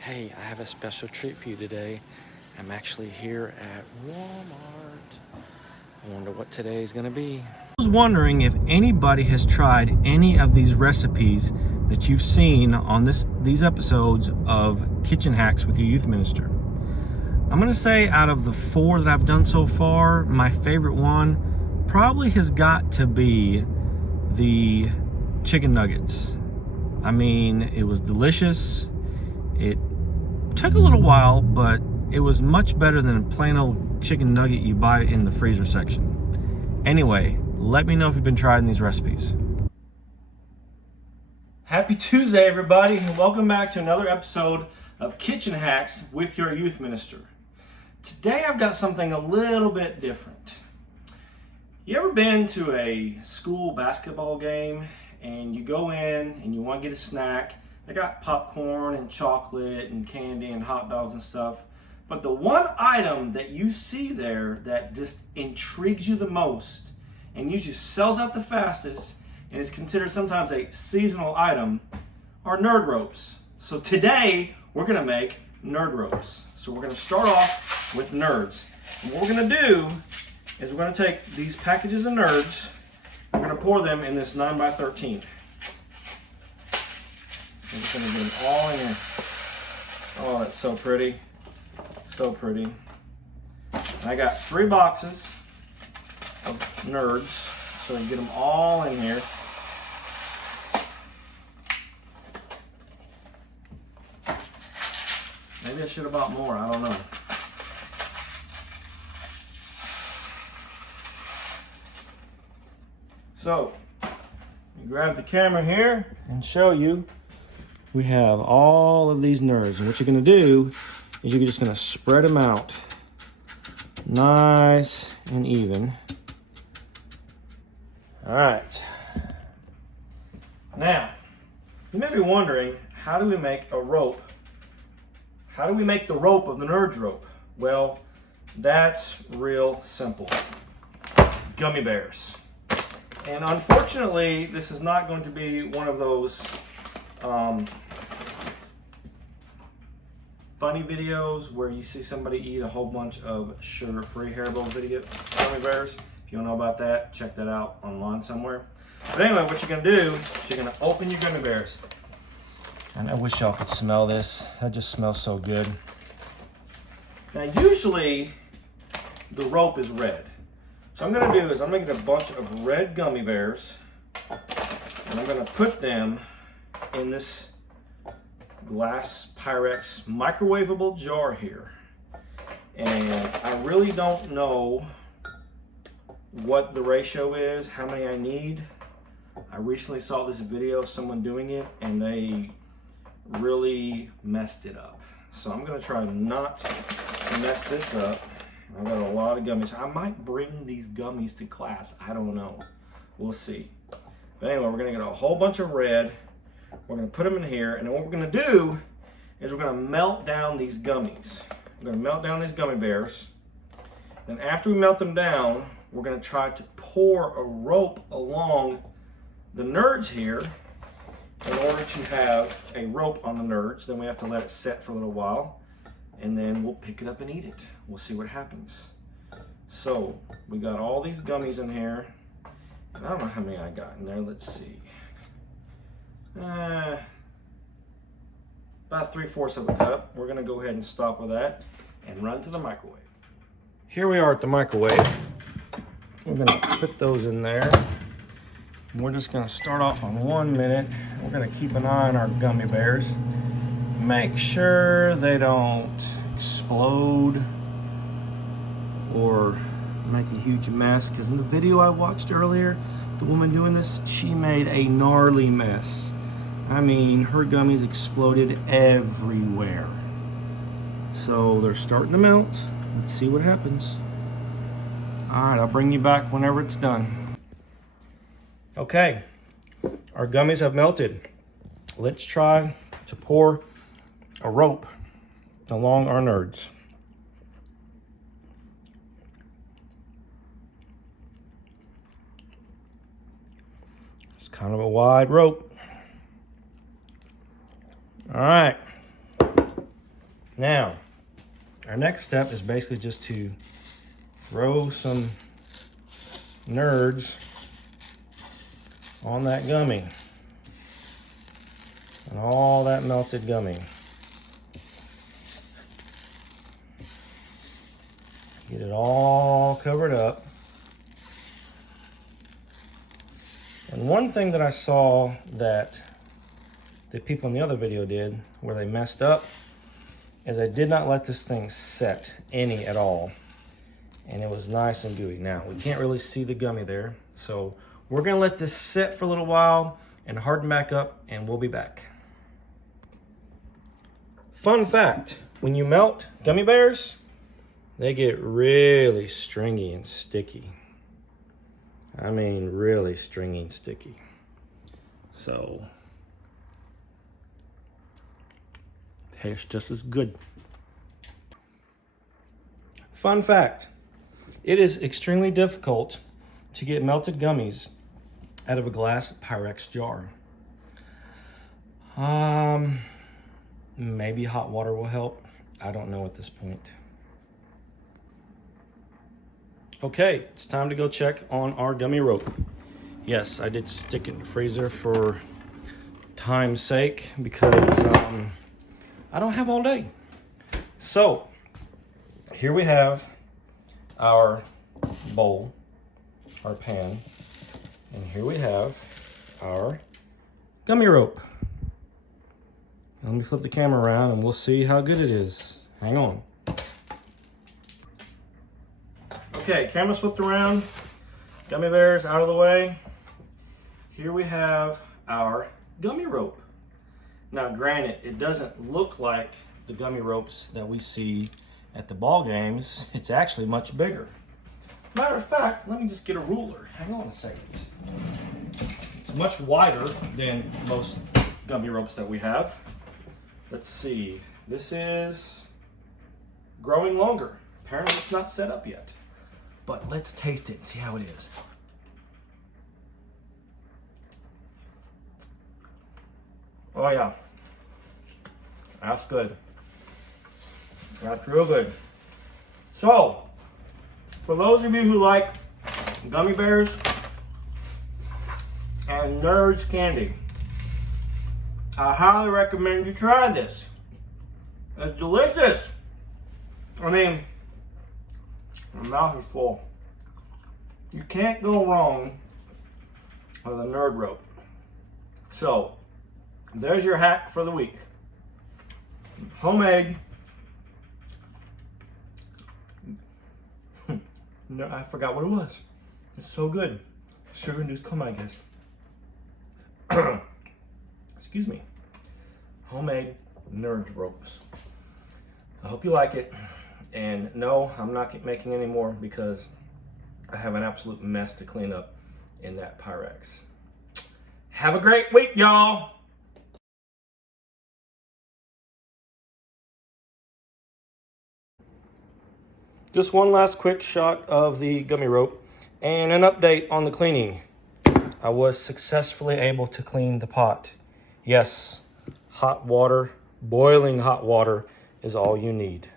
Hey, I have a special treat for you today. I'm actually here at Walmart. I wonder what today is going to be. I was wondering if anybody has tried any of these recipes that you've seen on these episodes of Kitchen Hacks with Your Youth Minister. I'm going to say out of the 4 that I've done so far, my favorite one probably has got to be the chicken nuggets. I mean, it was delicious. It took a little while, but it was much better than a plain old chicken nugget you buy in the freezer section. Anyway, let me know if you've been trying these recipes. Happy Tuesday, everybody, and welcome back to another episode of Kitchen Hacks with Your Youth Minister. Today I've got something a little bit different. You ever been to a school basketball game and you go in and you want to get a snack? They got popcorn and chocolate and candy and hot dogs and stuff. But the one item that you see there that just intrigues you the most and usually sells out the fastest and is considered sometimes a seasonal item are nerd ropes. So today we're going to make nerd ropes. So we're going to start off with nerds. And what we're going to do is we're going to take these packages of nerds, we're going to pour them in this 9x13. I'm just going to get them all in here. Oh, that's so pretty. So pretty. And I got 3 boxes of nerds, so I can get them all in here. Maybe I should have bought more, I don't know. So, you grab the camera here and show you. We have all of these nerds, and what you're going to do is you're just going to spread them out nice and even. All right. Now, you may be wondering, how do we make a rope? How do we make the rope of the nerds rope? Well, that's real simple. Gummy bears. And unfortunately, this is not going to be one of those funny videos where you see somebody eat a whole bunch of sugar-free Haribo gummy bears. If you don't know about that, check that out online somewhere. But anyway, what you're going to do is you're going to open your gummy bears. And I wish y'all could smell this. That just smells so good. Now, usually the rope is red. So what I'm going to do is I'm going to get a bunch of red gummy bears and I'm going to put them in this glass Pyrex microwavable jar here. And I really don't know what the ratio is, how many I need. I recently saw this video of someone doing it and they really messed it up. So I'm going to try not to mess this up. I've got a lot of gummies. I might bring these gummies to class. I don't know. We'll see. But anyway, we're going to get a whole bunch of red. We're going to put them in here. And then what we're going to do is we're going to melt down these gummies. We're going to melt down these gummy bears. Then after we melt them down, we're going to try to pour a rope along the nerds here in order to have a rope on the nerds. Then we have to let it set for a little while. And then we'll pick it up and eat it. We'll see what happens. So, we got all these gummies in here. And I don't know how many I got in there. Let's see. About 3/4 of a cup. We're going to go ahead and stop with that and run to the microwave. Here we are at the microwave. We're going to put those in there. And we're just going to start off on 1 minute. We're going to keep an eye on our gummy bears. Make sure they don't explode or make a huge mess, because in the video I watched earlier, the woman doing this, she made a gnarly mess. I mean, her gummies exploded everywhere. So they're starting to melt. Let's see what happens. All right, I'll bring you back whenever it's done. Okay, our gummies have melted. Let's try to pour a rope along our nerds. It's kind of a wide rope. All right. Now, our next step is basically just to throw some nerds on that gummy and all that melted gummy. Get it all covered up. And one thing that I saw that the people in the other video did where they messed up is I did not let this thing set any at all. And it was nice and gooey. Now, we can't really see the gummy there. So we're gonna let this sit for a little while and harden back up, and we'll be back. Fun fact, when you melt gummy bears, they get really stringy and sticky. I mean, really stringy and sticky. So, tastes just as good. Fun fact, it is extremely difficult to get melted gummies out of a glass Pyrex jar. Maybe hot water will help. I don't know at this point. Okay, it's time to go check on our gummy rope. Yes, I did stick it in the freezer for time's sake because I don't have all day. So, here we have our bowl, our pan, and here we have our gummy rope. Let me flip the camera around and we'll see how good it is. Hang on. Okay, camera flipped around, gummy bears out of the way. Here we have our gummy rope. Now granted, it doesn't look like the gummy ropes that we see at the ball games. It's actually much bigger. Matter of fact, let me just get a ruler. Hang on a second. It's much wider than most gummy ropes that we have. Let's see, this is growing longer. Apparently it's not set up yet. But let's taste it and see how it is. Oh yeah, that's good. That's real good. So, for those of you who like gummy bears and Nerds candy, I highly recommend you try this. It's delicious. I mean, my mouth is full. You can't go wrong with a Nerd rope. So, there's your hack for the week. Homemade. No, I forgot what it was. It's so good. Sugar-induced coma, I guess. Excuse me. Homemade Nerds ropes. I hope you like it. And no, I'm not making any more because I have an absolute mess to clean up in that Pyrex. Have a great week, y'all. Just one last quick shot of the gummy rope and an update on the cleaning. I was successfully able to clean the pot. Yes, hot water, boiling hot water is all you need.